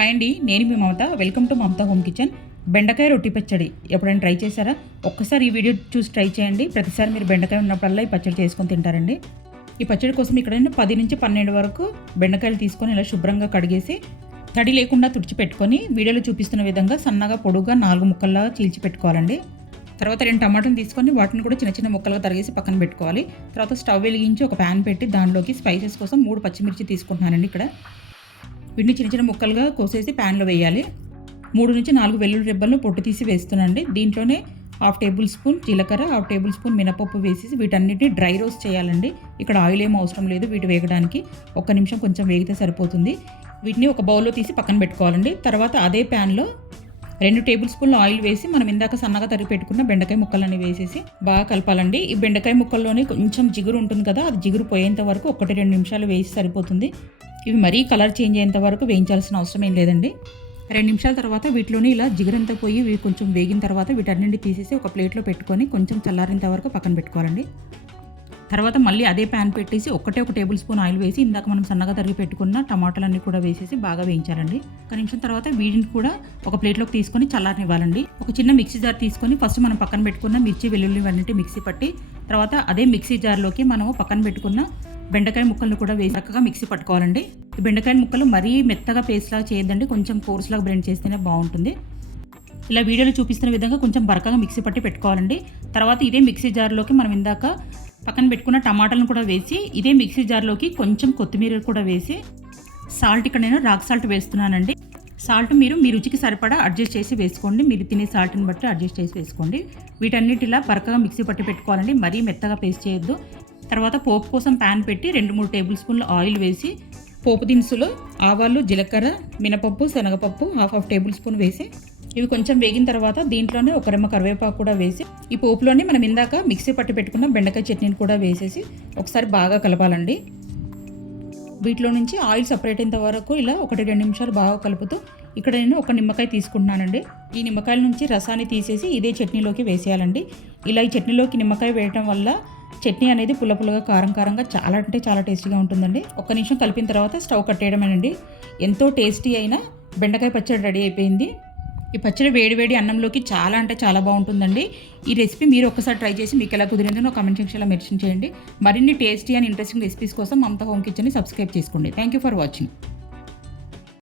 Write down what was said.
Hi అండి, నేను మీ Mamata. Welcome to Mamata home kitchen. బెండకాయ రొట్టి పచ్చడి ఎప్పుడైనా ట్రై చేశారా? ఒక్కసారి ఈ వీడియో చూసి ట్రై చేయండి. ప్రతిసారి మీరు బెండకాయ ఉన్నప్పుడల్లా ఈ పచ్చడి చేసుకొని తింటారండి. ఈ పచ్చడి కోసం ఇక్కడ 10 నుంచి 12 వరకు బెండకాయలు తీసుకొని ఇలా శుభ్రంగా కడిగేసి తడి లేకుండా తుడిచిపెట్టుకొని వీడియోలో చూపిస్తున్న విధంగా సన్నగా పొడుగా 4 ముక్కల్లా చీల్చి పెట్టుకోవాలండి. తర్వాత 2 టమాటాలు తీసుకొని వాటిని కూడా చిన్న చిన్న ముక్కలుగా తరిగేసి పక్కన పెట్టుకోవాలి. తర్వాత స్టవ్ వెలిగించి ఒక ప్యాన్ పెట్టి దానిలోకి స్పైసెస్ కోసం 3 పచ్చిమిర్చి తీసుకుంటున్నానండి. ఇక్కడ వీటిని చిన్న చిన్న ముక్కలుగా కోసేసి ప్యాన్లో వేయాలి. 3 నుంచి 4 వెల్లుల్లి రెబ్బలను పొట్టు తీసి వేస్తున్నాండి. దీంట్లోనే 1/2 టేబుల్ స్పూన్ జీలకర్ర, 1/2 టేబుల్ స్పూన్ మినపప్పు వేసేసి వీటన్నిటిని డ్రై రోస్ట్ చేయాలండి. ఇక్కడ ఆయిల్ ఏమీ అవసరం లేదు వీటి వేగడానికి. 1 నిమిషం కొంచెం వేగితే సరిపోతుంది. వీటిని ఒక బౌల్లో తీసి పక్కన పెట్టుకోవాలండి. తర్వాత అదే ప్యాన్లో 2 టేబుల్ స్పూన్లు ఆయిల్ వేసి మనం ఇందాక సన్నగా తరిగి పెట్టుకున్న బెండకాయ ముక్కలన్నీ వేసేసి బాగా కలపాలండి. ఈ బెండకాయ ముక్కల్లోనే కొంచెం జిగురు ఉంటుంది కదా, అది జిగురు పోయేంత వరకు 1-2 నిమిషాలు వేసి సరిపోతుంది. ఇవి మరీ కలర్ చేంజ్ అయ్యేంత వరకు వేయించాల్సిన అవసరం ఏం లేదండి. 2 నిమిషాల తర్వాత వీటిలోని ఇలా జిగురంతా పోయి ఇవి కొంచెం వేగిన తర్వాత వీటన్నింటి తీసేసి ఒక ప్లేట్లో పెట్టుకొని కొంచెం చల్లారేంత వరకు పక్కన పెట్టుకోవాలండి. తర్వాత మళ్ళీ అదే ప్యాన్ పెట్టేసి 1 టేబుల్ స్పూన్ ఆయిల్ వేసి ఇందాక మనం సన్నగా తరిగి పెట్టుకున్న టమాటాలన్నీ కూడా వేసేసి బాగా వేయించాలండి. 1 నిమిషం తర్వాత వీటిని కూడా ఒక ప్లేట్లోకి తీసుకొని చల్లారనివ్వాలండి. ఒక చిన్న మిక్సీ జార్ తీసుకొని ఫస్ట్ మనం పక్కన పెట్టుకున్న మిర్చి వెల్లుల్లి అన్నింటి మిక్సీ పట్టి తర్వాత అదే మిక్సీ జార్లోకి మనము పక్కన పెట్టుకున్న బెండకాయ ముక్కలను కూడా వేసి చక్కగా మిక్సీ పట్టుకోవాలండి. ఈ బెండకాయ ముక్కలు మరీ మెత్తగా పేస్ట్ లాగా చేయొద్దండి, కొంచెం కోర్స్లాగా బ్లెండ్ చేస్తేనే బాగుంటుంది. ఇలా వీడియోలో చూపిస్తున్న విధంగా కొంచెం బరకగా మిక్సీ పట్టి పెట్టుకోవాలండి. తర్వాత ఇదే మిక్సీ జార్లోకి మనం ఇందాక పక్కన పెట్టుకున్న టమాటాలను కూడా వేసి ఇదే మిక్సీ జార్లోకి కొంచెం కొత్తిమీర కూడా వేసి సాల్ట్ ఇక్కడ నేను రాక్ సాల్ట్ వేస్తున్నానండి. సాల్ట్ మీరు మీ రుచికి సరిపడా అడ్జస్ట్ చేసి వేసుకోండి. మీరు తినే సాల్ట్ని బట్టి అడ్జస్ట్ చేసి వేసుకోండి. వీటన్నిటిలా బరకగా మిక్సీ పట్టి పెట్టుకోవాలండి, మరీ మెత్తగా పేస్ట్ చేయొద్దు. తర్వాత పోపు కోసం ప్యాన్ పెట్టి 2-3 టేబుల్ స్పూన్లు ఆయిల్ వేసి పోపు దినుసులు ఆవాలు, జీలకర్ర, మినపప్పు, శనగపప్పు 1/2 టేబుల్ స్పూన్ వేసి ఇవి కొంచెం వేగిన తర్వాత దీంట్లోనే 1 రెమ్మ కరివేపాకు కూడా వేసి ఈ పోపులోనే మనం ఇందాక మిక్సీ పట్టి పెట్టుకున్న బెండకాయ చట్నీని కూడా వేసేసి ఒకసారి బాగా కలపాలండి. వీటిలో నుంచి ఆయిల్ సపరేట్ అయినంత వరకు ఇలా 1-2 నిమిషాలు బాగా కలుపుతూ ఇక్కడ నేను 1 నిమ్మకాయ తీసుకుంటున్నానండి. ఈ నిమ్మకాయల నుంచి రసాన్ని తీసేసి ఇదే చట్నీలోకి వేసేయాలండి. ఇలా ఈ చట్నీలోకి నిమ్మకాయ వేయడం వల్ల చట్నీ అనేది పుల్లగా కారంగా చాలా అంటే చాలా టేస్టీగా ఉంటుందండి. 1 నిమిషం కలిపిన తర్వాత స్టవ్ కట్టేయడమేనండి. ఎంతో టేస్టీ అయిన బెండకాయ పచ్చడి రెడీ అయిపోయింది. ఈ పచ్చడి వేడి అన్నంలోకి చాలా అంటే చాలా బాగుంటుందండి. ఈ రెసిపీ మీరు ఒక్కసారి ట్రై చేసి మీకు ఎలా కుదిరిందో నా కామెంట్ సెక్షన్లో మెన్షన్ చేయండి. మరిన్ని టేస్టీ అండ్ ఇంట్రెస్టింగ్ రెసిపీస్ కోసం మమత హోమ్ కిచెన్ని సబ్స్క్రైబ్ చేసుకోండి. Thank you for watching.